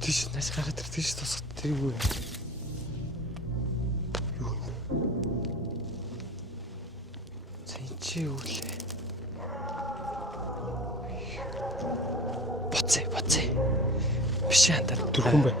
Тийш нас гараад тийш тусах тэр юу вэ? Юу вэ? Чи юу лээ? Боцээ. Биш янда дөрхөн бай.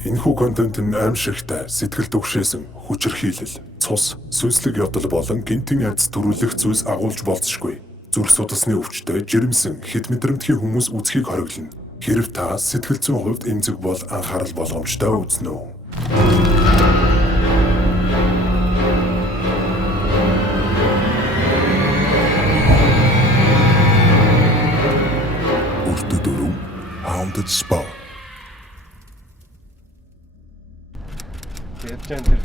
Энэхүү контент нь аимшигтай, сэтгэл түгшээсэн, хүчирхийлэл, цус, сүнслэг явдал болон гинтийн айдас төрүүлэх зүйлс агуулж болцшгүй. Зүрх судасны өвчтөй, жирэмсэн, хэд мэдрэмтгий хүмүүс үзхийг хориглоно. Хэрв та сэтгэл зүйн хувьд эмзэг бол анхаарал болгоомжтой үзнэ үү? Өртөдөрөв, Haunted Spa. Ядчаан тэр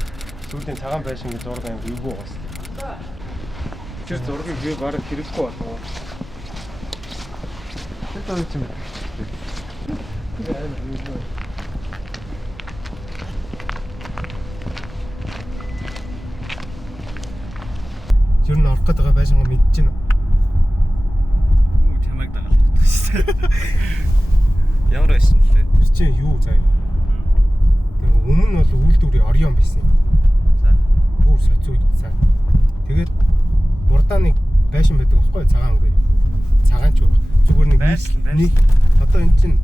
сүүлийн цагаан байшин гэж зураг аим эвгүй угаасна. Тэр зургийг би бараг хэрэглэхгүй болов. Тэр тань ч юм. Тэр нь орох гээд байгаа байшингаа мэдэж байна. Чамайг дагаад шүү дээ. Ямар байсан бэ? Тэр чинь юу заяа? Өмнө нь бол үйлдвэрийн Орион байсан юм. За. Бүр социуйдсан. Тэгээд урдааны байшин байдаг байхгүй цагаан үгүй. Цагаан ч байх. Зүгээр нэг одоо эн чинь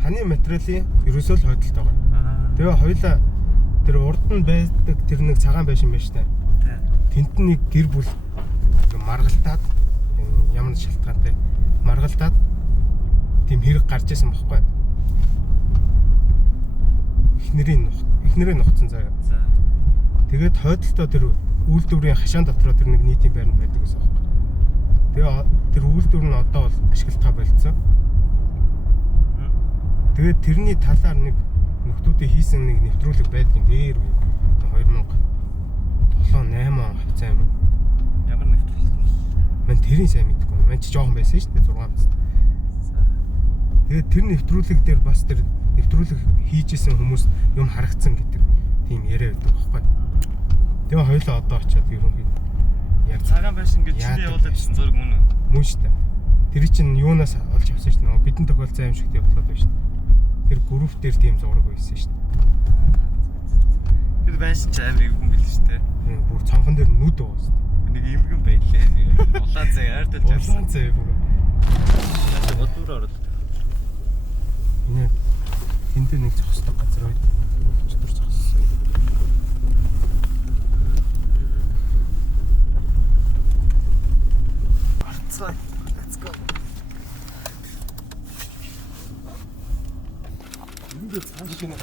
ханы материалын ерөөсөө л хойдолтой байгаа. Тэгээ хоёлаа тэр урд нь байдаг тэр нэг цагаан байшин байна штэ. Тэнт нэг гэр бүл маргалтаад ямар шалтгаантай маргалтаад тийм хэрэг гарч исэн байхгүй. Эхнэрийн нухацсан заяа. Тэгээд хойдолтой тэр үйлдвэрийн хашаан дотроо тэр нэг нийтийн байр байдаг гэсэн юм. Тэгээ тэр үйлдвэр нь одоо бол ашиглалтаа болцсон. Тэгээд тэрний талаар нэг нөхдүүдийн хийсэн нэг нэвтрүүлэг байдгийн дээр үе 2007-8 он хавцаа юм. Ямар нэвтрүүлэг? Мань тэрийн сайн мэдгүй. Мань ч жоохон байсан шүү дээ 6 нас. Тэгээд тэр нэвтрүүлэг дээр бас тэр нэвтрүүлэг хийжсэн хүмүүс юм харагдсан гэдэг тийм яриа байдаг байхгүй. Тэгээ хоёулаа одоо очиод ерөнхийдөө яг цагаан байшин гэж чиний явуулаад ирсэн зураг мөн үү? Мөн шүү дээ. Тэр чинь юунаас олж авсан шүү дээ. Бидний тохиолдсон аим шиг явуулаад байна шүү дээ. Тэр групп дээр тийм зураг байсан шүү дээ. Тэр байшин ч амар эвгүй билээ шүү дээ. Бүр цонхон дээр нүд байгаа шүү дээ. Нэг эмгэн байлээ. Улаан цай ард болж явсан. Улаан цай бүр. Бодвор ороод. Инээ энд нэг зогсдог газар байд. Өчтөр зогссон. Арцгаа. Let's go. Энд цааш гинэ.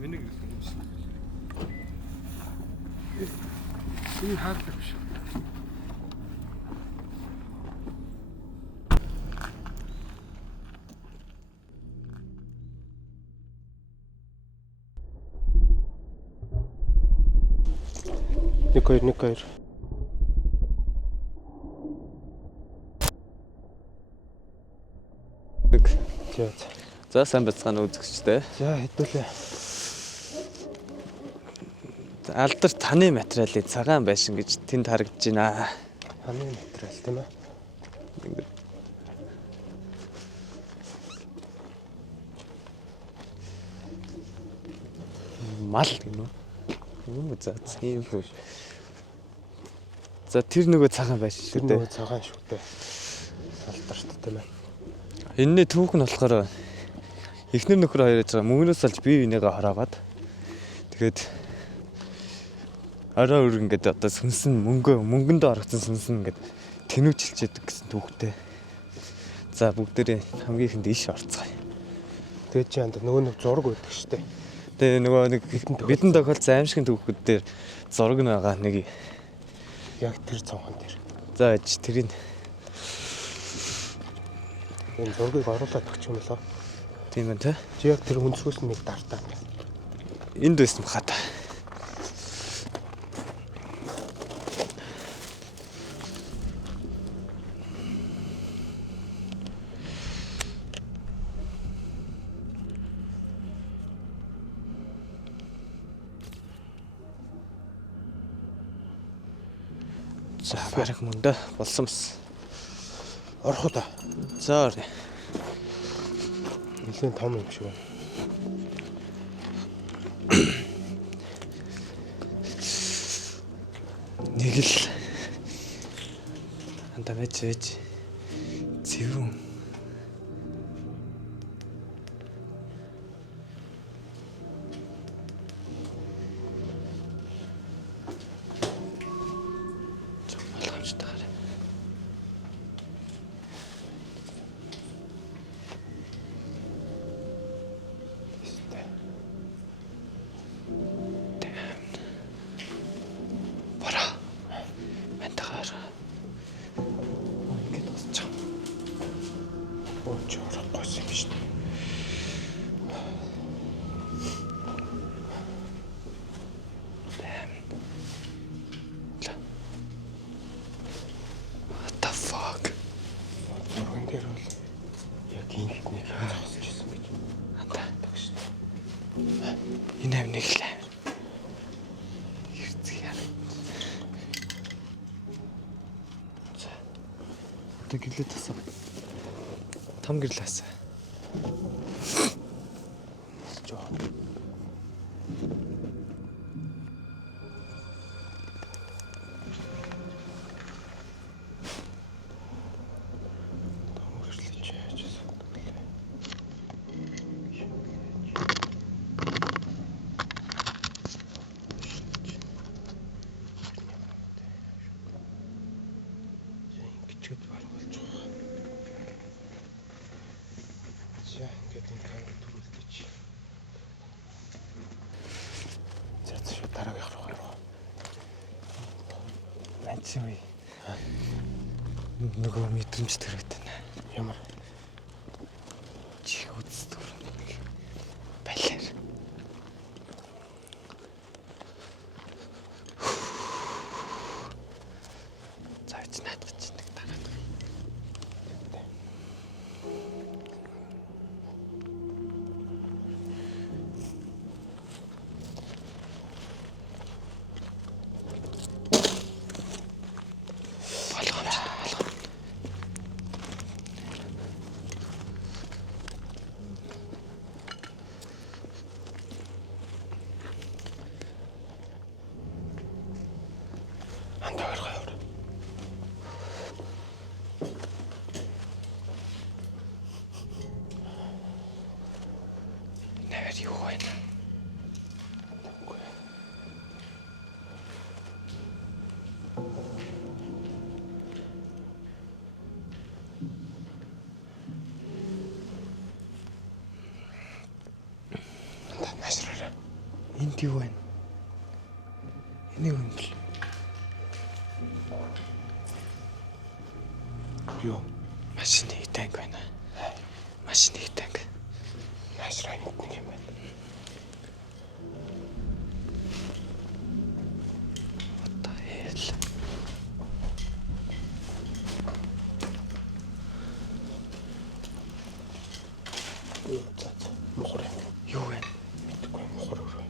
Миний энэ хаадаг биш. Нэг хоёр. За сайн бацгаана үзэгчтэй. За хэдүүлээ. Алдарт таны материалын цагаан байшин гэж тэнд харагдаж байна. Таны материал тийм ээ. Мал гэнэ үү? Юу за тийм үү. За тэр нөгөө цагаан байшин шүү дээ. Тэр нөгөө цагаан шүү дээ. Алдарт тийм ээ. Энэний түүх нь болохоор эхнэр нөхөр хоёр яж байгаа мөнгнөөс олж бие бинийгээ хороогаад тэгээд орой өр ингээд одоо сүнсэн мөнгөндөө орогдсон сүнсэн ингээд тэнүүжилж яадаг гэсэн түүхтэй. За бүгдээрээ хамгийн ихэнд иш орцгоё. Тэгээд чи янда нөгөө нэг зураг өгдөг штэ. Тэгээ нөгөө нэг бидэн тохиолдсон аимшигын түүхүүд дээр зураг нь байгаа нэг яг тэр цонхон дээр. За аж тэрийг энэ зургийг оруулаад өгч юм лөө. Тийм байна те. Чи яг тэр өнцгөөс нэг дартаа. Энд байсан хата. За бараг мөндөө болсон бас. Орох уу та. За орё. Нэлээд том юм шиг байна. Нэг л анда байж зэвүүн. Энэ амныг л амир. Хэрцгий яа. За. Одоо гэрлээ тасаа. Том гэрлээсаа. Жоо. Манчми. Нөгөө мэдрэмж төрөйтэй. Ямар чих үз төрөй. Балер. Зайч наадах чинь нэг дараад. Юу байна? Танашраа. Энд юу байна? Энийг юм бэл. Юу? Машины танк байна. Машины танк. Нашраа нэг юм байна. мохор юм. Юу вэ? Мэдгүй мохор өрөө.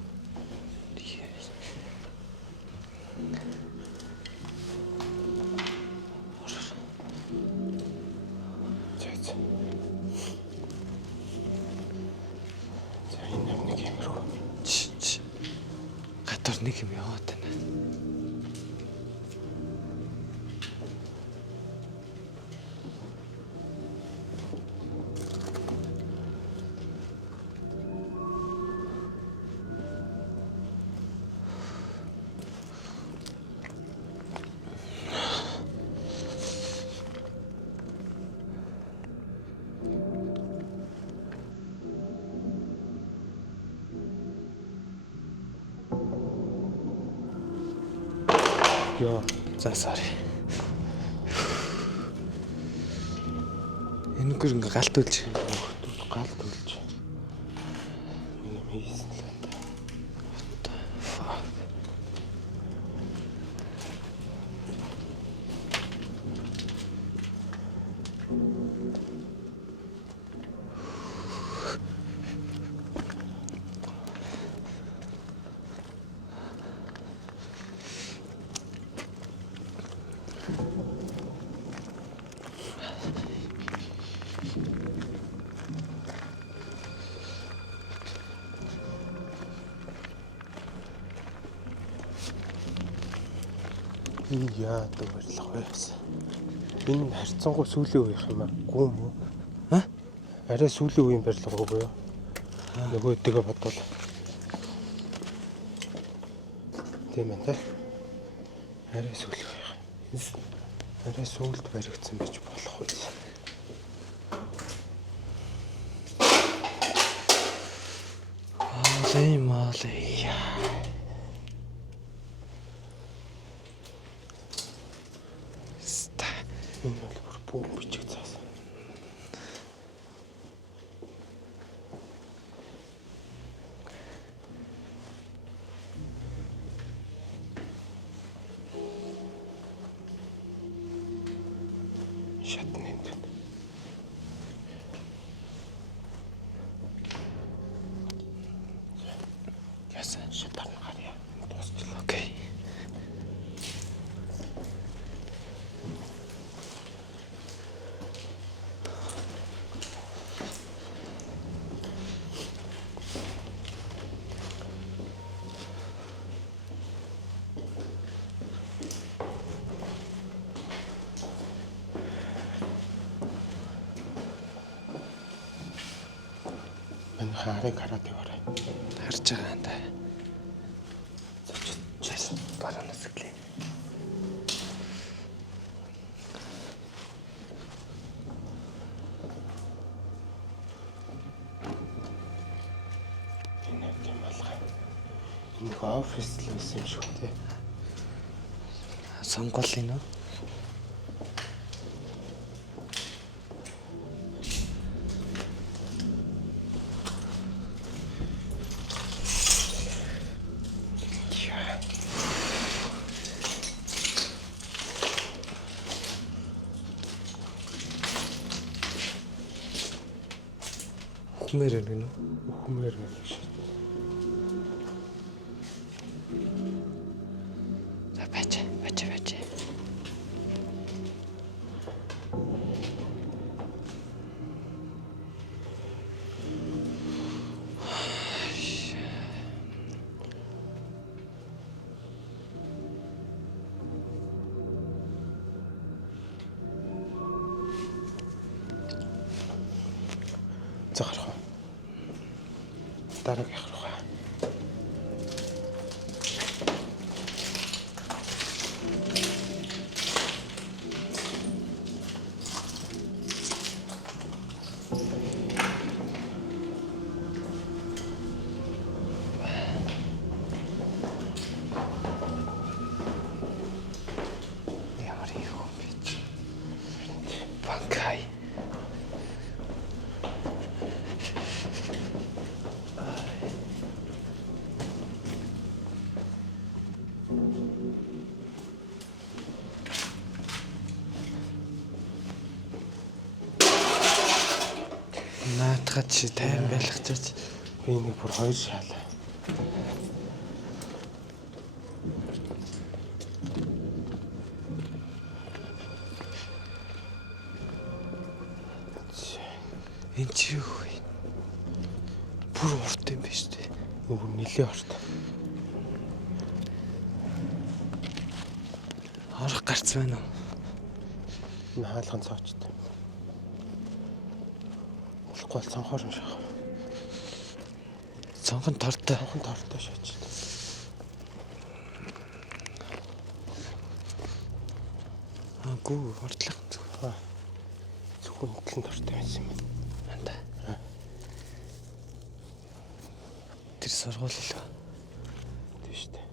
За энэ нэг юм руу. Гадар нэг юм яваад байна. Яа, За sorry. Энэ гэр ингээ галт үлж. галт үлж. Юм хийсэн л. Яадаг барилга вэ гэсэн. Энэ харьцангуй сүүлийн үеийнх юм аа. Гүн мө. Арай сүүлийн үеийн барилга уу юу? Нөгөөдгөө бодвол. Тийм ээ те. Арай сүүлийн үеийнх. Арай сүүлд баригдсан байж болох үү? Малий. Энэ бол бүр бичиг цаас. Шатны энэ. Яасан шатар гарья. Дуусчлаа. Окей. Энэ харыг хараад яваарай. Харж байгаа юм да. Чэс баранаас гэлээ. Энэ тийм болгоо. Энэ офис л байсан юм шиг тий. Сонгол энэ үү? Хүмээр гэнэ үү? Хүмээр нэг шиг. За бач. За гарах уу? Дараагийн харах уу? Ямар юм бэ? Банкай. Наатахад чи тайван байлгах чаач. Би нэг бүр хоёр шаалаа. Энд чи юу вэ? Бүр урт юм биш үү? Бүр нэлээ орт. Орох гарц байна уу? Энэ хаалган цаочтой. Болохгүй бол цонхоор нь шахах. Цонхон тортой. Цонхон тортой шаач. Гүү ордлох зүгээр. Зөвхөн хөтлөн тортой байсан юм. Анда. Тэр сургууль л. Тийм шүү дээ.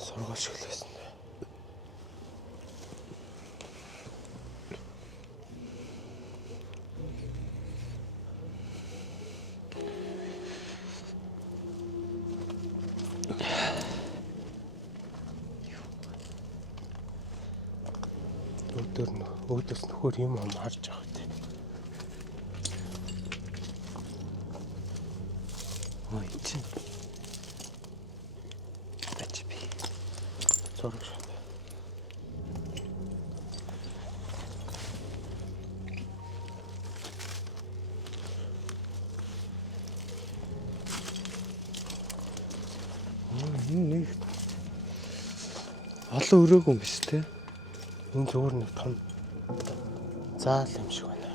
Сургууль шиг л байсан. Өөдөөс нөхөр юм харж байгаа тийм. Ой чи. Бач би. Зураг шат. Энэ нэг олон өрөөгүй юм биш те. Энэ зүгээр нэг том заал юм шиг байна.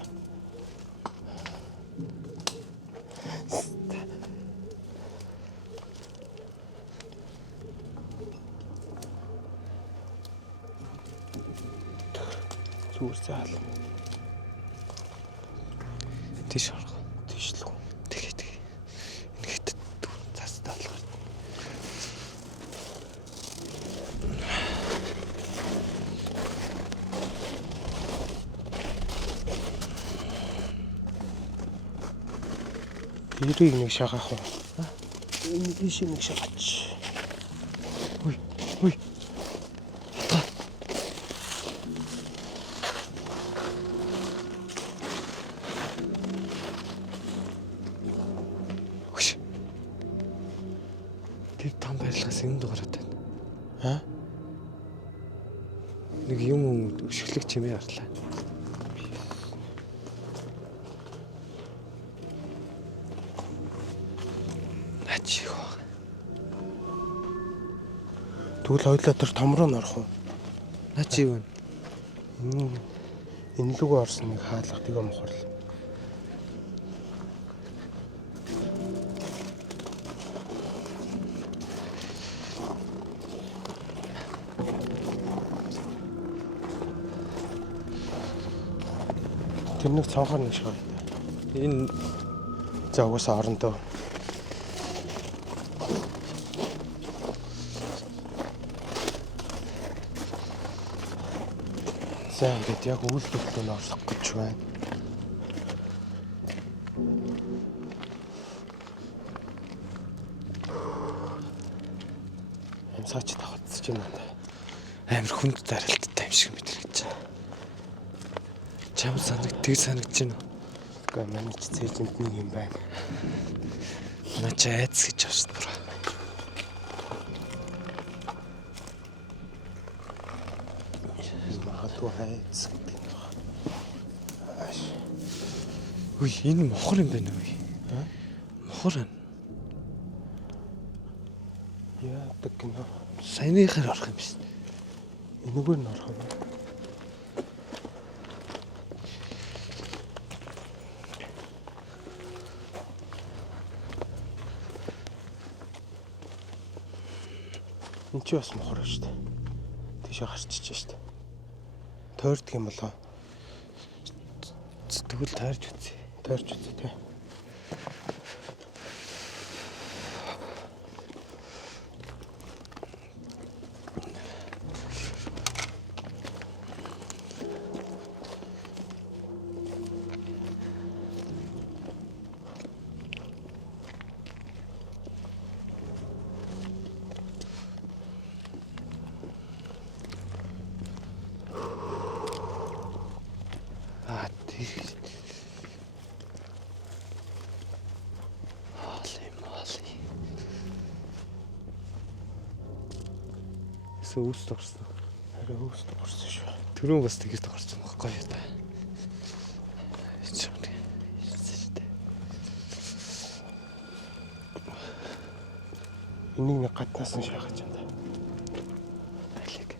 Зүгээр заал. Тийш орох. Тийш л. Тэгээ. Ингээд цаастаа алгаар. Ирийг нэг шахах уу? Энэ тийш нэг шахаач. Ой. Тэр том барилгаас энэ дугаараад байна. Аа? Нэг юм өшөглөг чимээ арлаа. Ачиг. Тэгвэл хоёлаа тэр том руу норох уу? Ачиг байна. Энэ лүгөө орсон нэг хаалга тэгээ мохорл. Тэр нэг цонхоор нэг шиг байна. Энэ За угаасаа орондоо. За ингээд яг үйлдвэрлэлд нь орлох гэж байна. Амсаач тавцж байна надаа. амар хүнд даралттай юм шиг мэдрэгч. Чам санагдж байна. Гэхдээ манай ч цээжэнд нэг юм байна. Наач айц гэж авсан бүр. Магадгүй хайц гэдэг юм байна. Ааш. Үгүй энэ мохор юм байна уу? Мохор байна. Яадаг гинэ. Саяныхаар орох юм биш. Энэгээр нь орох юм. Энд чи бас мохор шүү дээ. Тийшээ гарчиж шүү дээ. Тойрдог юм болоо. Тэгвэл таарж үзье. Тойрч үзье тий. Үүс тогсон. Харин үүс тогсон шүү. Түрүүн бас тэгэр тогсон байхгүй юу та. Энийг нэг гаднаас нь шахаж байна. Алиг.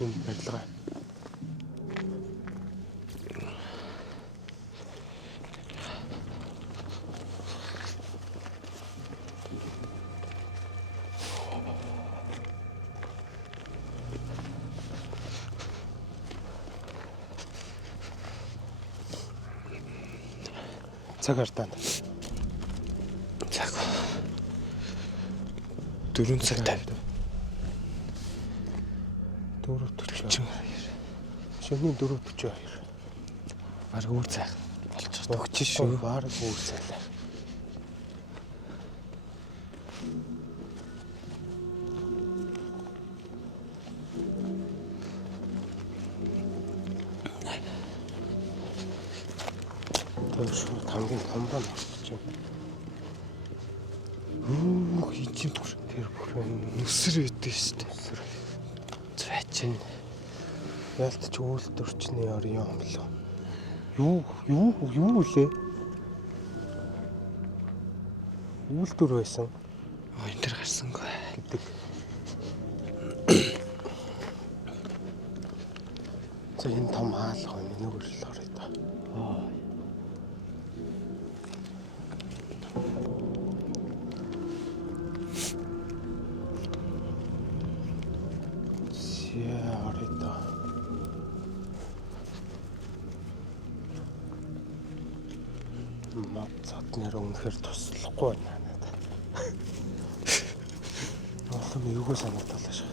Энэ барилга. Цаг артаа. Цаг. 4 цаг 50. 4:42. Шөнийн 4:42. Бараг үр цаг болчихсон. Өгч шүү. Бараг үр цайлаа. Шууд хамгийн томбоо норч байна. Хин бүр тэр бүр нүсэр өгдөө шүү дээ. Зайчин. Ялт ч үйлдвэрчний орон юм болоо. Юу лээ? Үйлдвэр байсан. Энэ төр гарсангүй гэдэг. За энэ том хаалга нэг үрэл орё та. орё та. Мод цад нэр үнэхээр туслахгүй байна надад. Олон эвгүй санагдалаа шээ.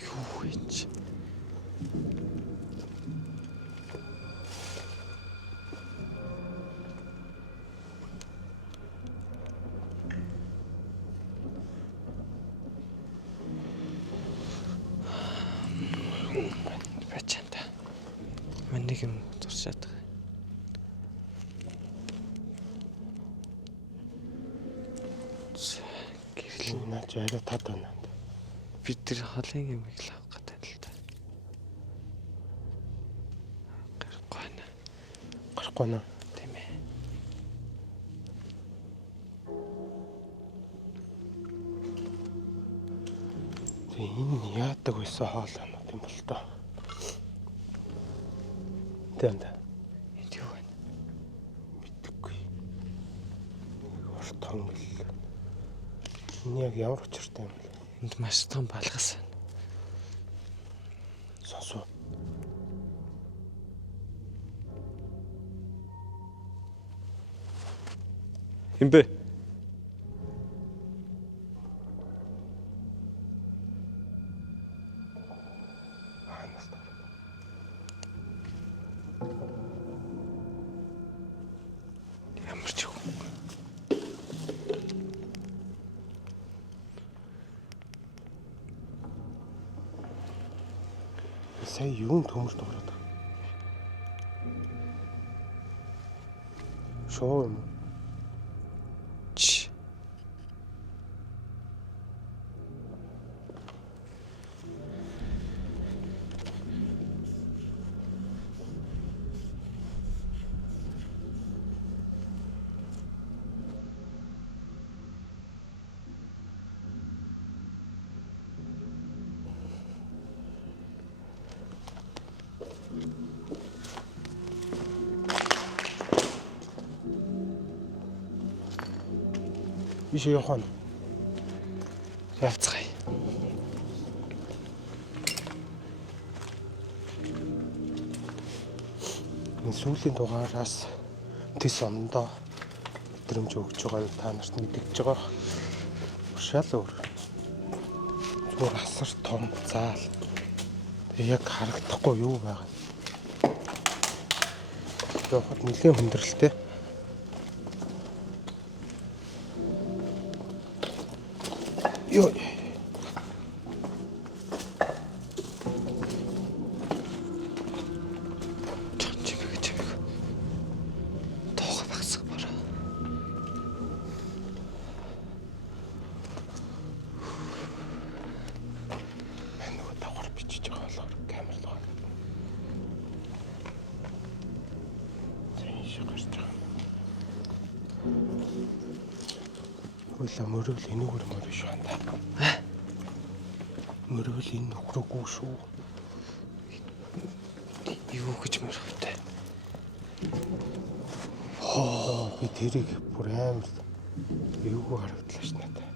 Юу хийж? Бачаанда. Манайг юм туршаад байгаа. Гэрэл наач арай тод байна. Бид тэр холын юмыг л авах гэдэг л та. Гарахгүй байна. Гарахгүй наа. Тийм ээ. Энэ яадаг байсан хоол анууд юм бол тоо. Тийм да. Энд юу байна? Мэдхгүй. Урт хонгол. Энэ яг ямар учиртай юм бэ? Энд маш том балгас байна. Сонсоо. Хинбэ? Ямар ч юм. Сая юун төмөр дуурайд байгаа. Шоо юм. Чи. Биш явах нь. Явцгаая. Энэ сүүлийн дугаараас тэс ондоо мэдрэмж өгч байгааг та нарт мэдгэж байгаа. Шал өөр. Зүгээр асар том заал. Тэг яг харагдахгүй юу байгаа. Явахад нэлээд хүндрэлтэй. Йоо. Чимэг. Тоог багсах бараа. Мань нөгөө давхар бичиж байгаа болохоор камер л байгаа. Зэн шиг гарч байгаа. Хөөе мөрөөл энэгээр мөрөө шүү анда. Мөрөөл энэ нөхрөөгүй шүү. Юу гэж мөрөвтэй. Би тэрийг бүр амар эвгүй харагдлаа ш надад.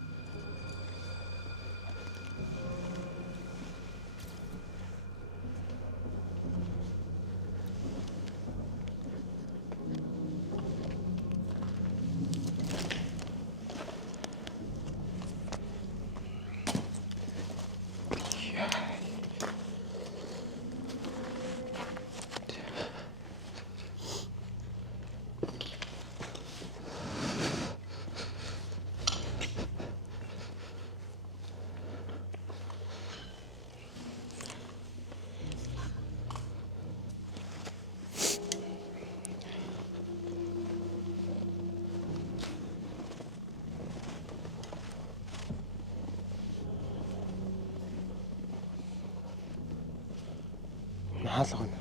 хаалга байна.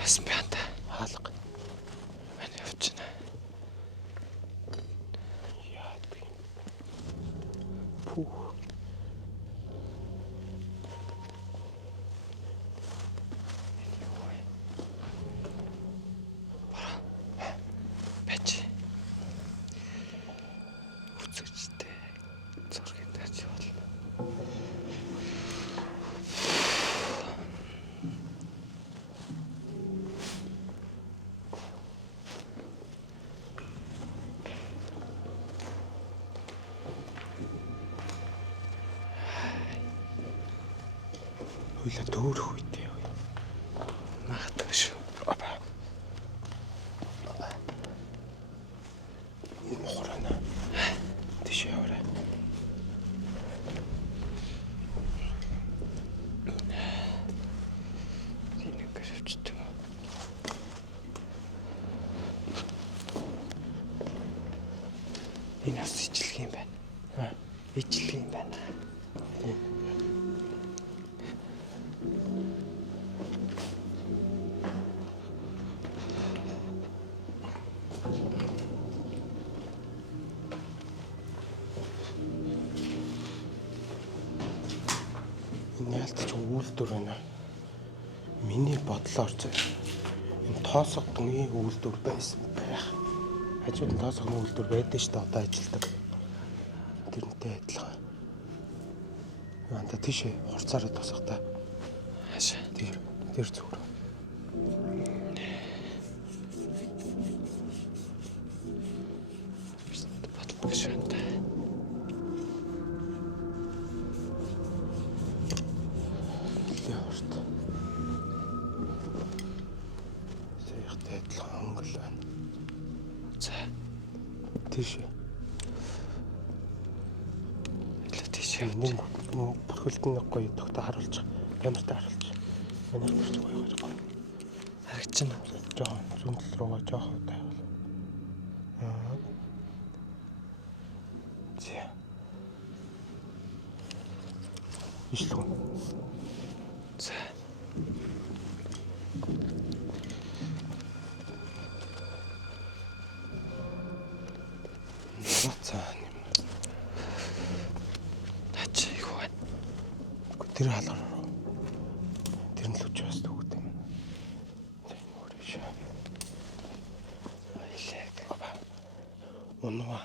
Яасан бэ анда? Хаалга. Мань явчихна. Яа би. Пүү. Бач. Үцэгчтэй. Зургийн тач болно. Хөлөө дөөрөх үедээ. Магадгүй шүү. Мохорона. Тийш яваарай. Энийг гэрвчдэг. Энэ бас ижлэх юм байна. Ижлэх юм байна. Энэ ялтч үйлдвэр байна. Миний бодлоор ч энэ тоосгоны үйлдвэр байсан байх. Хажууд нь тоосгоны үйлдвэр байдаг шүү дээ. Одоо ажилдаг. Тэрнтэй адилхан. Янда тийшээ хурцаараа тоосготой. Хаашаа. Тэр зүгээр. Бодлоо шүү анда. Хурд. Саяхтай адилхан өнгөл байна. За. Тийшээ. Илүү тийш Нэг явчих. бүрхэлтний гоё тогтоо харуулж камертай харуулж. Манай хурц гоё гоё. Харагчна. Жохон зүүнтэл руугаа жоох тайвал. Зэ. Ишлүү. За. Цаа. Тач юу байна? Тэр хаалгаар. Тэр нь л үуч бас төгөөд юм. Тэр өөрөөш. Ойлэг. Унаа.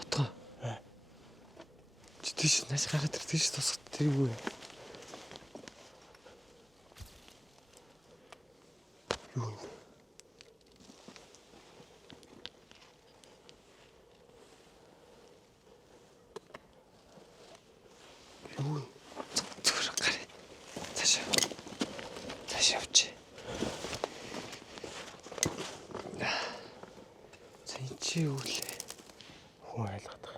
Отгоо. Чи тийш нааш гараад тэр тийш тусах тэр юу вэ? Юу юм бэ? Юу юм? Зүгээр гараа. Цаашаа. Цаашаа явчих. За энэ чи юу лээ? Хүн айлгадах.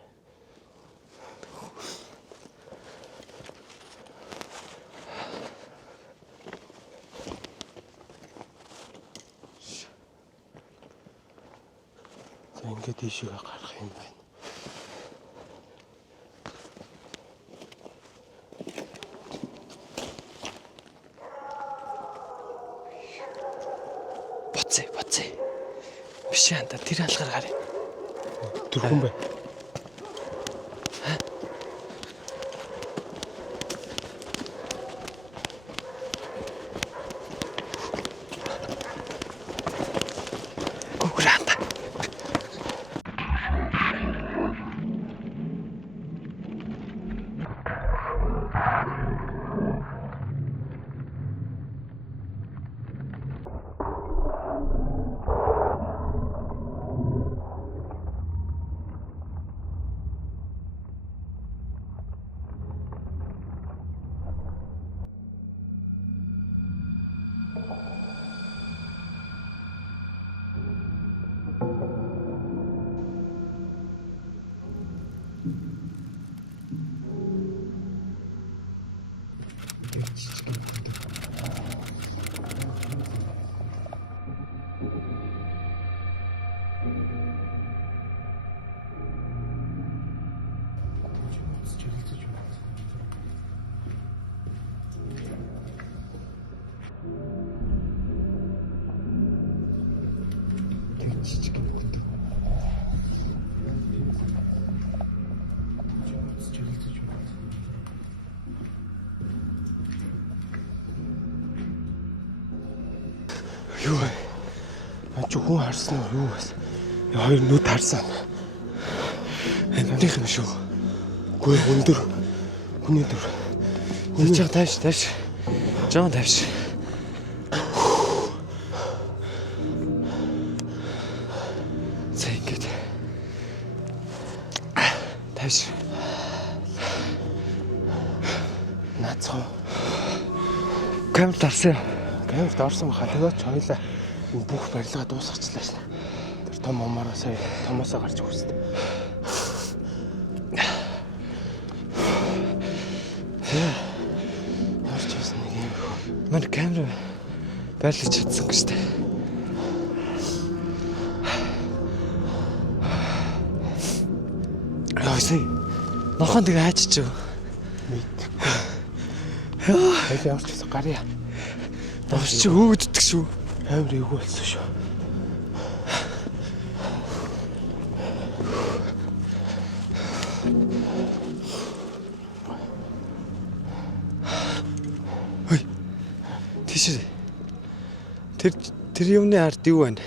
За ингээд ийшээ гарах юм байна. Буцаа. Биш анда тэр алгаар гараа. Тэрхэн бай. Гүранда. жижиг юм. Юу вэ? Чи хүн харсан уу? Юу вэ? Хоёр нүд харсан. Эндийнх юм шүү. Гүй өндөр. Хүний дөр. Жаа тавьш. Жаа тавьш. За ингэж. Тавьш. Наацхан. Камер тарсан. Камерт орсон баха. Тэгээд ч хоёлаа энэ бүх барилгаа дуусгачлаа шнэ. Тэр том омоороо сая томоосоо гарч хүрсэ. Орч ирсэн нэг юм хөө. Манай камер байрлаж чадсан гэж тэ. Яасай. Нохон тэгээ хайчих. Мэдгүй. Хоёлаа орч ирсэн гарья. Давч чи хөөгддөг шүү. Камер эвгүй болсон шүү. Тийш. Тэр юмны ард юу байна?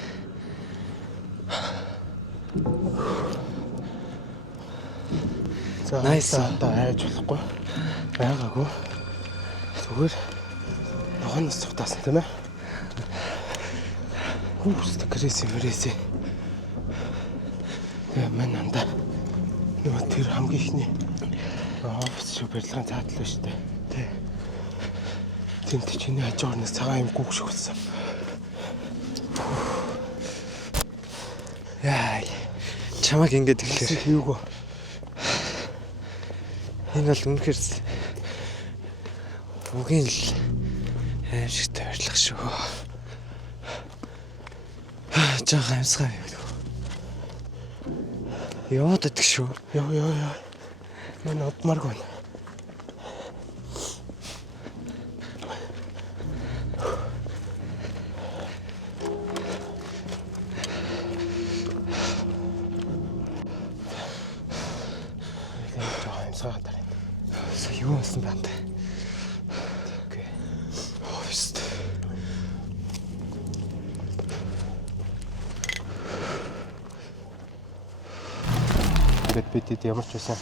За Nice. одоо айж болохгүй. Байгаагүй. Зүгээр нохоноос цухтаасан тийм ээ. Хүүст крэси. Тэгээ мань анда. Нөгөө тэр хамгийн ихний офис шиг барилгын цаатал ба штэ. Тэ. Тэмт чиний хажуурнаас цагаан юм гүг шиг болсон. Яа. Чамаг ингэж ирэхээр Юугүй. энэ бол үнэхээр үгийн л аимшигтай барилга шүү. Жаа амьсгаа юу. Яваад идэх шүү. Яа. Мань удмааргүй. Амьсгаа дараа. Са юу болсон байна те? Окей. Офист. Ингээд бид ямар ч байсан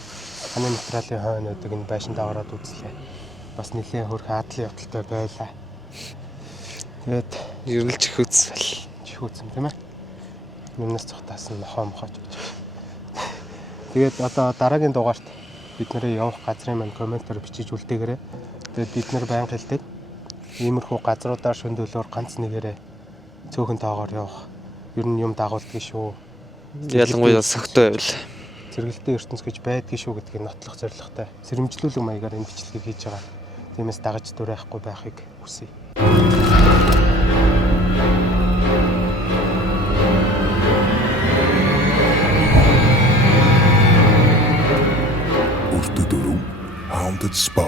ханы материалын хойнуудыг энэ байшиндаа ороод үзлээ. Бас нэлээд хөрх адлын явдалтай байлаа. Тэгээд Ерөнлж их үзвэл. чих үзсэн тийм ээ. Юмнаас цухтаасан нохоо мохооч гэж. Тэгээд одоо дараагийн дугаарт бид нэрээ явах газрын маань комментээр бичиж үлдээгээрэй. Тэгээд бид нар байнга хэлдэг. Иймэрхүү газруудаар шөндөлөөр ганц нэгээрээ цөөхөн тоогоор явах. Ер нь юм дагуулдаг шүү. Ялангуяа согтой байвал. Зэрэгэлдээ ертөнц гэж байдгийг шүү гэдгийг нотлох зорилготой сэрэмжлүүлэг маягаар энэ бичлэгийг хийж байгаа. Тиймээс дагаж дүрэхгүй байхыг хүсье. Urtu Durum Haunted Spa